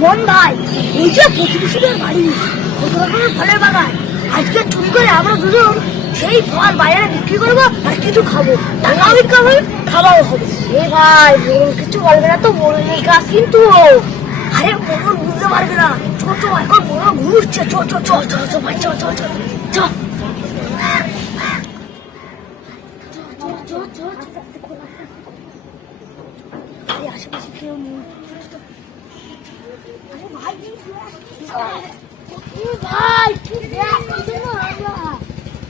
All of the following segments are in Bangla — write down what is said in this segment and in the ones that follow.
শোন ভাই, ওই যে প্রতিবেশীদের বাড়ি কত রকমের ফলের বাগান, আজকে চুরি করে আমরা দুজন সেই ফল বাইরে বিক্রি করবো আর কিছু খাবো, টাকাও ইনকাম হবে, খাওয়াও হবে। এ ভাই মোড়ল কিছু বলবে না তো, মোড়লের গাছ কিন্তু। আরে মোড়ল বুঝতে পারবে না, চ চ এখন মোড়ল ঘুরছে, চ চ চ চ চ ভাই চ চ চ চ। আশেপাশে কেউ নেই। ভাই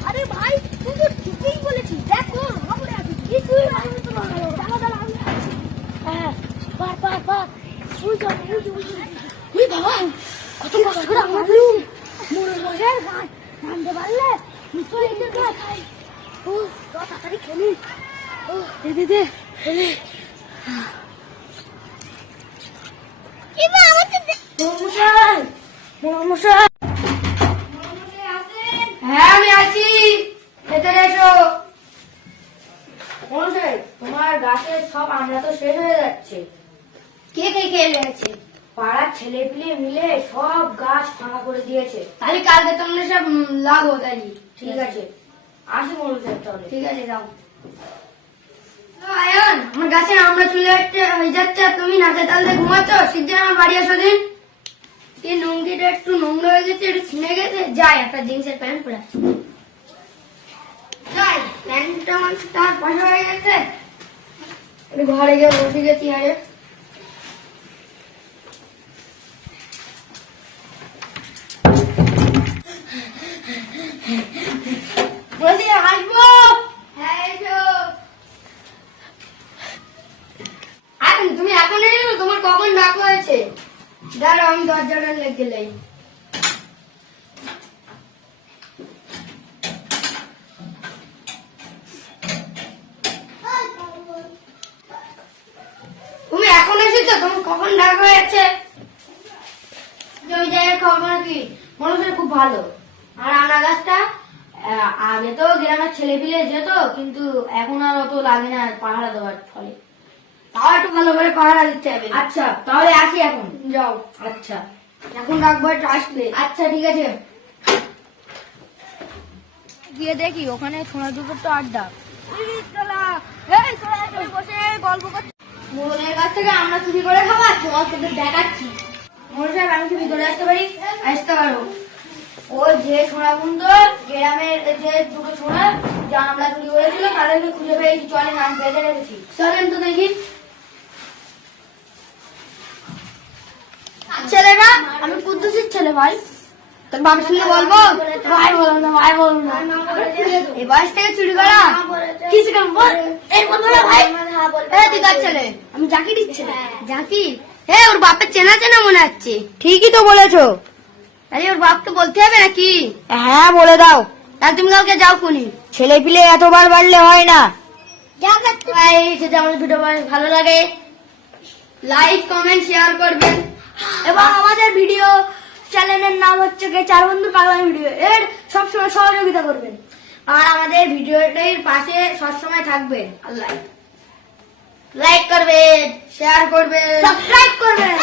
আরে ভাই তুই তো ঠিকই বলেছিস, দেখো কত কষ্ট করে আমরা নামতে পারলে তাড়াতাড়ি খেলি। দে দে হ্যাঁ আমি আছি, ভেতরে এসো। মশাই তোমার গাছের সব আমরা তো শেষ হয়ে যাচ্ছে। কে কে খেয়ে গেছে? পাড়ার ছেলে পিলে মিলে সব গাছ ফাঁকা করে দিয়েছে। তাহলে কালকে তোমরা সব লাগো তাহলে। ঠিক আছে আসি মশাই, তাহলে ঠিক আছে যাও। আয়ন আমার গাছে আমরা চলে হয়ে যাচ্ছে, তুমি নাকে তাহলে ঘুমাচ্ছ। সিদ্ধি আমার বাড়ি আসো দিন। লুঙ্গিটা একটু নোংরা হয়ে গেছে, একটু ছিঁড়ে গেছে, যাই একটা জিন্সের প্যান্ট পরে আসি। যাই প্যান্টটা আমার তার পাশে হয়ে গেছে, একটু ঘরে গিয়ে বসে গেছি। আরে বলছি আসবো। হ্যাঁ এসো। তুমি এখন এলো, তোমার কখন ডাক হয়েছে? দাঁড়াও আমি দরজাটা লেগে গেলেই। তুমি এখন এসেছো, তোমার কখন ডাক হয়েছে? ওই জায়গায় খবর কি? মানুষের খুব ভালো। আর আনা গাছটা আগে তো গ্রামের ছেলে পিলে যেত, কিন্তু এখন আর অত লাগে না পাহারা দেওয়ার ফলে। তাও একটু ভালো করে পাহারা দিতে হবে। আচ্ছা তাহলে আসি এখন। যাও। আচ্ছা এখন রাখবো, একটু আসবে। আচ্ছা ঠিক আছে। গিয়ে দেখি ওখানে সোনা দুটোর তো আড্ডা। মোড়লের কাছ থেকে আমরা চুরি করে খাওয়াচ্ছি, তোদের দেখাচ্ছি। মোড়ল সাহেব আমি কি ভিতরে আসতে পারি? আসতে পারো। ওই যে সোনা বন্ধুর গ্রামের যে দুটো সোনা যা আমরা চুরি করেছিল তাদেরকে খুঁজে পেয়েছি, চলে নাম বেঁধে রেখেছি। চলেন তো দেখি। ছেলেরা আমি কুদ্দুসির ছেলে ভাই, তোর বাবার সঙ্গে বলবো? ভাই বলবো না, ভাই বলবো না। এই বয়স থেকে চুরি করা কি শিখাবো বল? এই বলবো না ভাই। তুই কার ছেলে? আমি জাকিরের ছেলে। জাকির? হ্যাঁ ওর বাপের চেনা চেনা মনে হচ্ছে। ঠিকই তো বলেছো। আরে ওর বাপকে বলতে হবে নাকি? হ্যাঁ বলে দাও। তাহলে তুমি কাউকে যাও খুনি। ছেলে পিলে এতবার বাড়লে হয় না। ভাই যদি আমাদের ভিডিও ভালো লাগে লাইক কমেন্ট শেয়ার করবেন, এবং আমাদের ভিডিও চ্যানেলের নাম হচ্ছে চার বন্ধু পাগলামি ভিডিও, এর সবসময় সহযোগিতা করবেন। আর আমাদের ভিডিওটির পাশে সবসময় থাকবেন। লাইক করবেন, শেয়ার করবেন, সাবস্ক্রাইব করবেন।